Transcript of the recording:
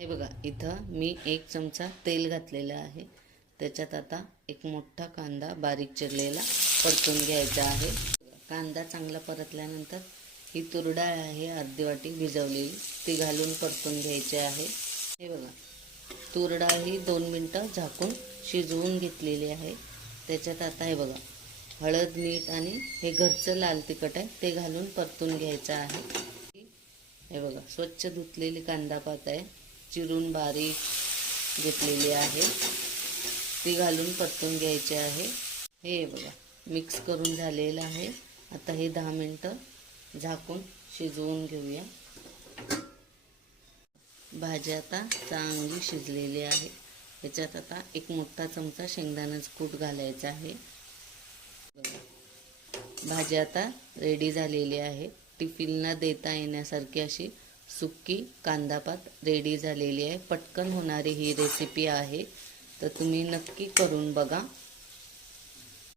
हे बघा, इथं मी 1 चमचा तेल घातलेलं आहे. त्याच्यात आता एक मोठा कांदा बारीक चिरलेला परतून घ्यायचा आहे. कांदा चांगला परतल्यानंतर ही तूर डाळ आहे अर्धी वाटी भिजवलेली, ती घालून परतून घ्यायची आहे. हे बघा, तूर डाळ ही 2 मिनटं झाकून शिजवून घेतलेली आहे. त्याच्यात आता हे बघा, हळद, मीठ आणि हे घरचं लाल तिखट आहे ते घालून परतून घ्यायचं आहे. हे बघा, स्वच्छ धुतलेली कांदा पात आहे, चिरून बारीक घेतलेली आहे, ती घालून परतून घ्यायची आहे. हे बघा, मिक्स करून झालेलं आहे. आता हे 10 मिनटं झाकून शिजवून घेऊया. भाजी आता चांगली शिजलेली आहे. याच्यात आता एक मोठा चमचा शेंगदाण्याचं कूट घालायचा आहे. भाजी आता रेडी झालेली आहे. टिफिनला देता येण्यासारखी अशी सुक्की कांदापात रेडी झालेली आहे. पटकन होणारी ही रेसिपी आहे, तर तुम्ही नक्की करून बघा.